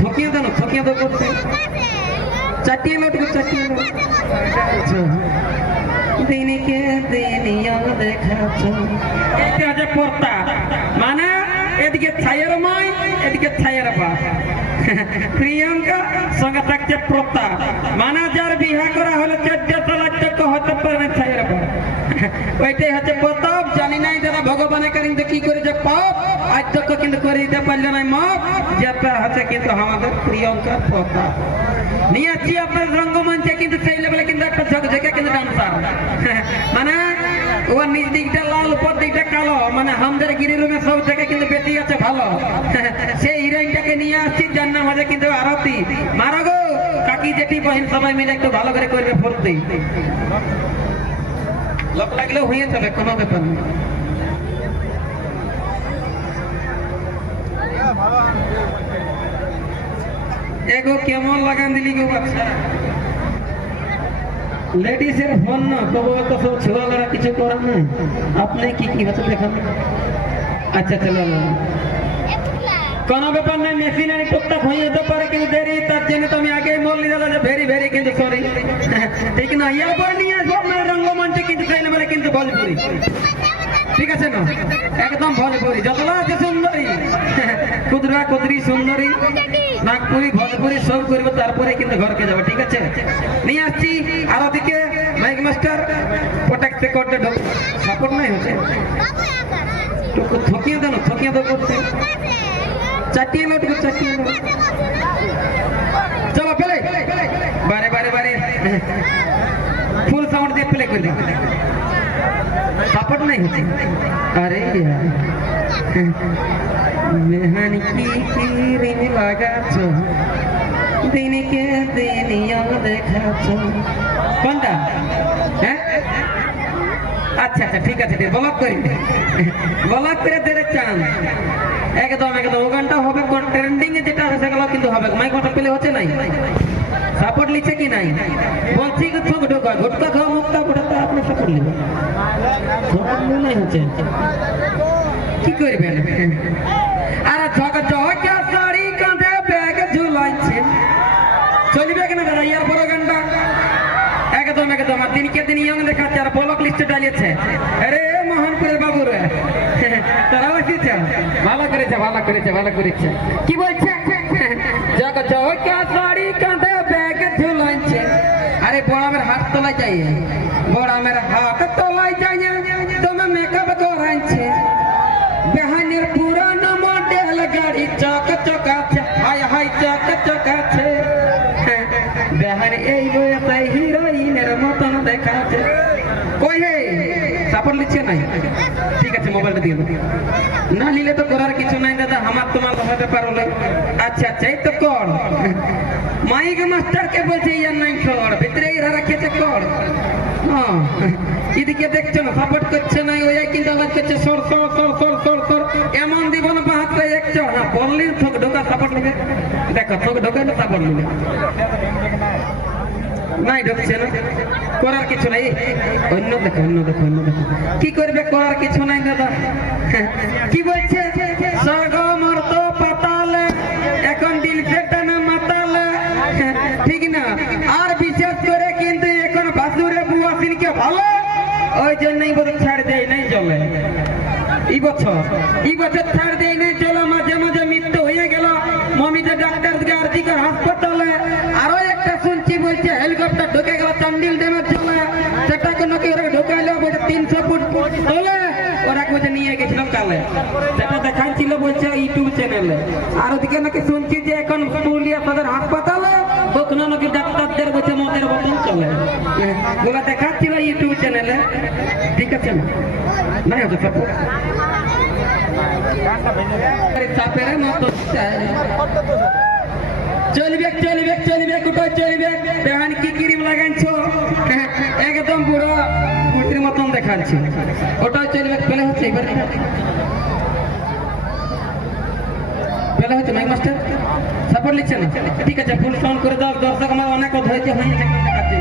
থকিয়ে দাও করতে চাটিয়ে লো চাটিয়ে লো দিনকে দিনিয়া দেখাচ্ছ এটা আছে পর্তা মানে এদিকে ছায়ের মাই এদিকে ছায়ের বাপ প্রিয়ঙ্কা সঙ্গে থাকছে প্রতাপ মানে যার বিহা করা হলো 14 লাখ টাকা হতে পারে ছায়ের বাপ ওইটাই হচ্ছে প্রতাপ জানি নাই যারা ভগবানের কারিন্দে কি করে যে পাপ আজ তক কিন্তু করে দিতে পারলো না মাপ যেটা হচ্ছে কিন্তু আমাদের প্রিয়ঙ্কার প্রতাপ নিয়ে আসছি আপনার রঙ্গমঞ্চে কিন্তু সেই লেভেলে কিন্তু একটা ঝকঝকে কিন্তু ডান্সার মানে ওর নিজ দিকটা লাল উপর দিকটা কালো মানে আমাদের গিরি রুমে সব থেকে কিন্তু বেশি আছে ভালো সেই হিরোইনটাকে নিয়ে আসছি যার নাম হচ্ছে কিন্তু আরতি মারো গো কাকি জেঠি বহিন সবাই মিলে একটু ভালো করে করবে ফুর্তি লোক লাগলেও হয়ে যাবে কোনো ব্যাপার নেই এগো কেমন লাগান দিলি গো বাচ্চা লেডিসের ফোন না তবু তো সব ছেলেরা কিছু করার নাই আপনি কি হচ্ছে দেখান আচ্ছা চলো কোনো ব্যাপার নাই মেশিনারি টুকটাক হয়ে যেতে পারে কিন্তু দেরি তার জন্য তো আমি আগেই বললি দাদা যে ভেরি কিন্তু সরি ঠিক না এরপর নিয়ে আসবো আপনার রঙ্গমঞ্চে কিন্তু চাইলে বলে কিন্তু ভোজপুরি ঠিক আছে না একদম ভোজপুরি যতলা আছে সুন্দরী কুদরা কুদরি সুন্দরী নাগপুরি ভোজপুরি সব করবো তারপরে কিন্তু ঘরকে যাবো ঠিক আছে নিয়ে আসছি আর ওদিকে মাইক মাস্টার প্রোটেক্ট করতে সাপোর্ট নাই হচ্ছে থকিয়ে দাও করতে চাটিয়ে লো চাটিয়ে লো চলো পেলে বারে ফুল সাউন্ড দিয়ে প্লে করে দেবে সাপোর্ট নাই হচ্ছে আরে মেহান কি রিং লাগাচ্ছ দিনকে দিনিয়া দেখাচ্ছ কোনটা হ্যাঁ আচ্ছা ঠিক আছে ব্লক করে দেরে চান একদম ও গানটা হবে ট্রেন্ডিং এ যেটা আছে সেগুলো কিন্তু হবে মাইক মাথা পেলে হচ্ছে নাই সাপোর্ট লিখছে কি নাই বলছি কি থুক ঢোকা ঘুটকা খাওয়া মুক্তা পড়াতে আপনি সাপোর্ট লিখবেন নাই হচ্ছে কি করবেন আর ঝকঝকা শাড়ি কাঁধে ব্যাগ ঝুলাইছে চলবে কেন দাদা ইয়ার বড় গানটা একদম আর দিনকে দিন ইয়ং দেখাচ্ছে আর ব্লক লিস্টে ডালিয়েছে আরে মোহনপুরের বাবু রে তারা বসেছে ভালো করেছে কি বলছে ঝকঝকা শাড়ি কাঁধে ব্যাগ ঝুলাইছে আরে বড়ামের হাত তোলাই যাই তুমি মেকআপ করাইছে বেহানের পুরানো মডেল গাড়ি চকচকাছে হাই চকচকাছে বেহান এই বয়সে হিরোইনের মতন দেখাচ্ছে কই হে সাপোর্ট লিখছে নাই ঠিক আছে মোবাইলটা দিয়ে না নিলে তো করার কিছু নাই দাদা আমার তোমার হতে পারলে আচ্ছা এই তো কর মাইক মাস্টারকে বলছে ইয়ার নাই কর ভিতরে এরা রাখিয়েছে কর হ্যাঁ এদিকে দেখছো না সাপোর্ট করছে না ওই কিন্তু আবার করছে সর এমন দিব না হাতটা একশো না বললি থোক ঢোকা সাপোর্ট নেবে দেখো থোক ঢোকা সাপোর্ট নেবে নাই ঢুকছে না করার কিছু নাই অন্য দেখো কি করবে করার কিছু নাই দাদা কি বলছে স্বর্গমর তো পাতালে এখন দিল সেটা না মাতালে ঠিক না আর বিশেষ করে কিন্তু এখন বাসুরে বুয়া সিনকে ভালো ওই জন্যই বলে ছাড় দেয় নাই চলে এই বছর ছাড় দেয় নাই চলো মাঝে মৃত্যু হয়ে গেল মমিতে ডাক্তার আরজিকর হাসপাতালে আরো একটা শুনছি বলছে হেলিকপ্টার ঢুকে গেল চান্ডিল ড্যামের জন্য সেটাকে নাকি ওরা ঢুকাইলো বলছে 300 ফুট তোলে ওরা বলছে নিয়ে গেছিল কালে সেটা দেখাচ্ছিল বলছে ইউটিউব চ্যানেলে আর ওদিকে নাকি শুনছি যে এখন পুরুলিয়া সদর হাসপাতালে ওখানে নাকি ডাক্তারদের বলছে মদের বোতল চলে ওগুলা দেখাচ্ছিল ইউটিউব চ্যানেলে ঠিক আছে না নাই হচ্ছে সাপোর্ট চাপের মতো চলবে কোথায় চলবে বেহান কি ক্রিম লাগাইছো একদম পুরো বুড়ির মতন দেখাচ্ছে ওটাই চলবে পেলে হচ্ছে এবারে মাইক মাস্টার সাপোর্ট লিখছে না ঠিক আছে ফুল সাউন্ড করে দাও দর্শক আমার অনেক ধৈর্য হয়ে যাচ্ছে